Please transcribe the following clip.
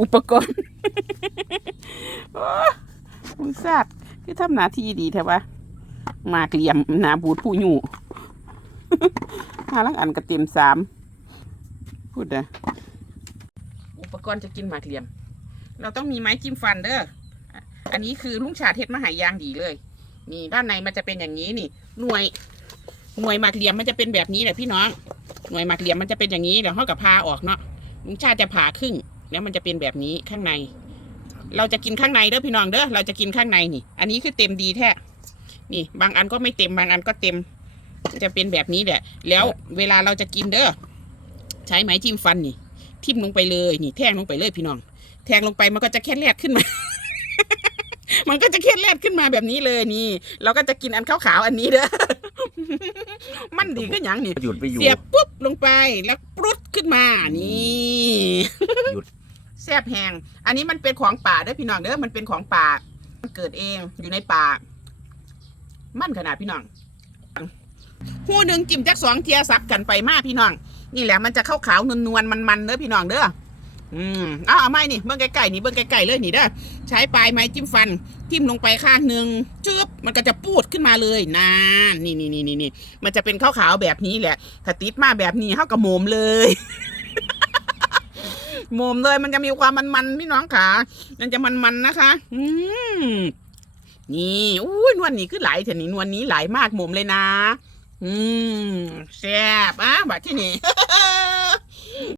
อุปกรณ์โอ้มึงทราบคือทำหน้าที่ดีแท้วะหมากเหลี่ยมหนาบูดผู้อยู่หาลังอันกระเต็มสามพูดนะอุปกรณ์จะกินหมากเหลี่ยม เราต้องมีไม้จิ้มฟันเด้ออะอันนี้คือลุงชาเทศมหายางดีเลย นี่ด้านในมันจะเป็นอย่างนี้นี่ หน่วย หน่วยหมากเหลี่ยมมันจะเป็นแบบนี้แหละพี่น้อง หน่วยหมากเหลี่ยมมันจะเป็นอย่างนี้เดี๋ยวเขากับพาออกเนาะลุงชาติจะผ่าครึ่ง แล้วมันจะเป็นแบบนี้ข้างใน เราจะกินข้างในเด้อพี่น้องเด้อเราจะกินข้างในนี่ อันนี้คือเต็มดีแท้นี่ บางอันก็ไม่เต็มบางอันก็เต็ม จะเป็นแบบนี้แหละ แล้วเวลาเราจะกินเด้อใช้ไม้จิ้มฟันนี่ ทิ่มลงไปเลยนี่ แทงลงไปเลยพี่น้อง แทงลงไปมันก็จะแค่แลดขึ้นมา มันก็จะแค่แลดขึ้นมาแบบนี้เลยนี่ เราก็จะกินอันขาวๆอันนี้เด้อมันดีก็ยังนี่หยุดไปอยู่เสียบปุ๊บ ลงไปแล้วปรุดขึ้นมานี่หยุด แซบแหงอันนี้มันเป็นของป่าเด้อพี่น้องเด้อมันเป็นของป่ามันเกิดเองอยู่ในป่า มันขนาดพี่น้องหูหนึ่งจิ้มจักสองเทียซับกันไปมาพี่น้อง นี่แหละมันจะเข้าขาวนวลนวลมันมันๆเด้อพี่น้องเด้อ อืมอาเอาไม้นี่เบื้องไกลๆนี่เบื้องไกลๆเลยนี่เด้อใช้ปลายไม้จิ้มฟันทิ่มลงไปข้างหนึ่งจึ๊บมันก็จะปูดขึ้นมาเลยนานนี่นี่นี่นี่นี่มันจะเป็นขาวๆแบบนี้แหละถ้าติดมาแบบนี้เท่ากับโมมเลยโมมเลยมันจะมีความมันๆพี่น้องขามันจะมันๆนะคะ อืมนี่อุ้ยนวลนี่คือหลเถอะนี่นวลนี้ไหลามากโมมเลยนะ อืมแซ่บอะบัดที่นี่